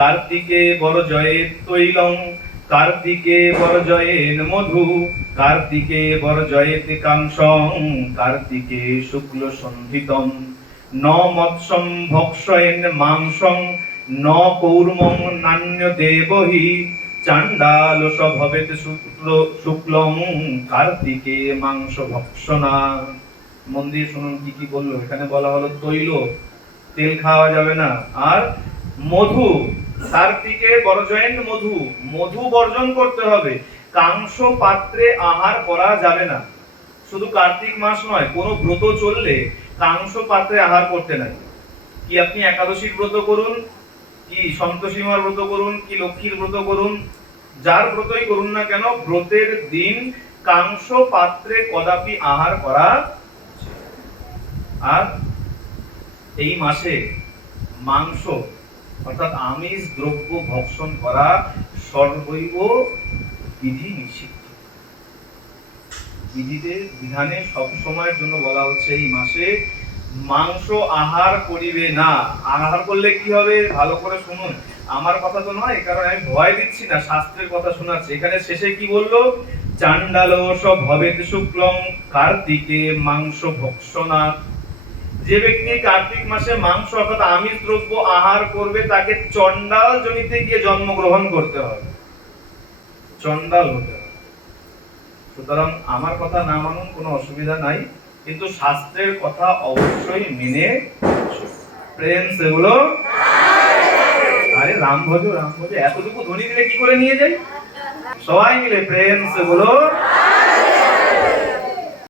কার্তিকে বড় জয়ের তৈলং, কার্তিকে বড় জয়েন মধু, কার্তিকে বড় জয়েতে কাংসং কার্তিকে শুক্ল সন্ধিতম। ন মৎসম ভক্ষয়েন মাংসং, ন কৌর্মং নান্য দেবহি। চাণ্ডাল ভবেত শুক্ল, শুক্লং, কার্তিকে মাংস ভক্ষণা। মন্দির শুনুন কি কি বলল। এখানে বলা হলো তৈল, তেল খাওয়া যাবে না। আর মধু কার্তিকে বর্জয়েন মধু মধু বর্জন করতে হবে। কাংস পাত্রে আহার করা যাবে না। শুধু কার্তিক মাস নয়, কোনো ব্রত চললে কাংস পাত্রে আহার করতে নাই। কি আপনি একাদশীর ব্রত করুন? কি সন্তোষীমার ব্রত করুন? কি লক্ষ্মীর ব্রত করুন? যার ব্রতই করুন না কেন, ব্রতের দিন কাংস পাত্রে কদাপি আহার করা আর এই মাসে মাংস অর্থাৎ আমিষ দ্রব্য ভক্ষণ করা সর্বৈব বিধি নিষিদ্ধ। বিধিতে, বিধানে সব জন্য বলা হচ্ছে এই মাসে, মাংস আহার করিবে না। আহার করলে কি হবে? ভালো করে শুনুন। আমার কথা তো নয়, কারণ আমি ভয় দিচ্ছি না, শাস্ত্রের কথা শোনাচ্ছি। এখানে শেষে কি বলল? চান্ডাল সব ভবেত শুক্লং কার্তিকে মাংস ভক্ষণা যে ব্যক্তি কার্তিক মাসে মাংস অর্থাৎ আমিষ দ্রব্য আহার করবে, তাকে চন্ডাল জনিতে গিয়ে জন্মগ্রহণ করতে হবে। চন্ডাল হতে হবে। সুতরাং আমার কথা না মানুন, কোনো অসুবিধা নাই। কিন্তু শাস্ত্রের কথা অবশ্যই মেনে। প্রেম সেগুলো আরে রাম ভজ রাম ভজ এতটুকু ধ্বনি দিলে কি করে নিয়ে যাই? সবাই মিলে প্রেম সেগুলো